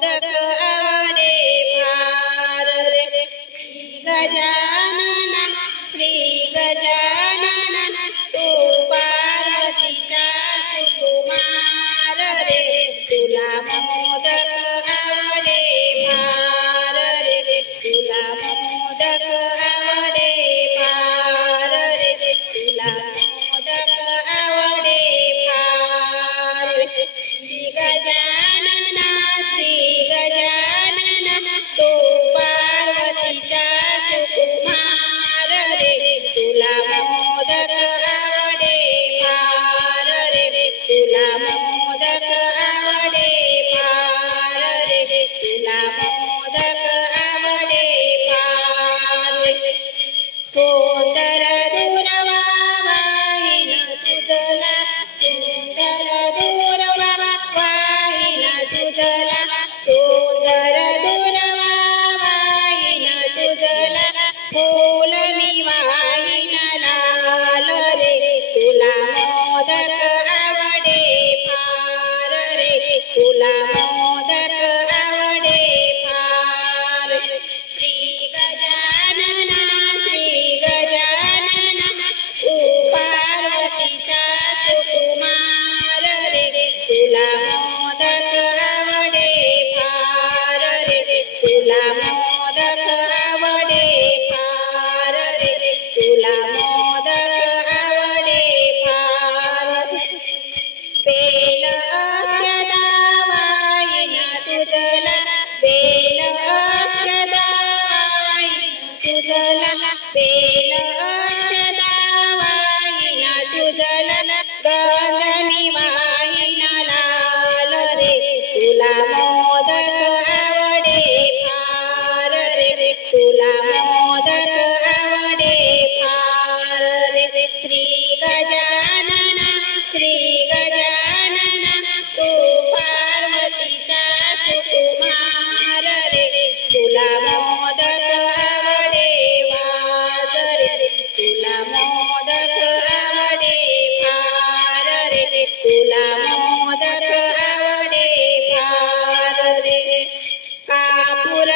मोदक आवडे फार रे गजानन श्री गजानन तू पार्वतीचा सुकुमार रे तुला मोदक आवडे फार रे तुला मोदक आवडे फार रे तुला मोदक आवडे फार श्री गजानन तू पार्वतीचा सुकुमार रे तुला मोदक आवडे फार रे तुला मोदक आवडे फार रे तुला मोदक आवडे फार सुंदर दुर्वा वाहिन तुझला सुंदर दुर्वा वाहिन तुझला सुंदर दुर्वा वाहिन तुझला फूल मी वाहिन लाल रे तुला मोदक आवडे फार रे तुला मोदक आवडे फार श्री गजानन तू पार्वतीचा सुकुमार रे तुला मोदक आवडे फार रे तुला मोदक आवडे फार रे तुला मोदक आवडे फार बेल अक्षदा वाहिन तुझला बेल अक्षदा वाहिन तुझला बेल अक्षदा वाहिन तुझला गंधनी वाहिन लाल रे तुला मोदक आवडे फार रे तुला मोदक आवडे फार रे श्री गजानन तू पार्वतीचा सुकुमार रे तुला मोदक आवडे वाज रे तुला मोदक आवडे फार रे तुला मोदक आवडे फार रे कापूर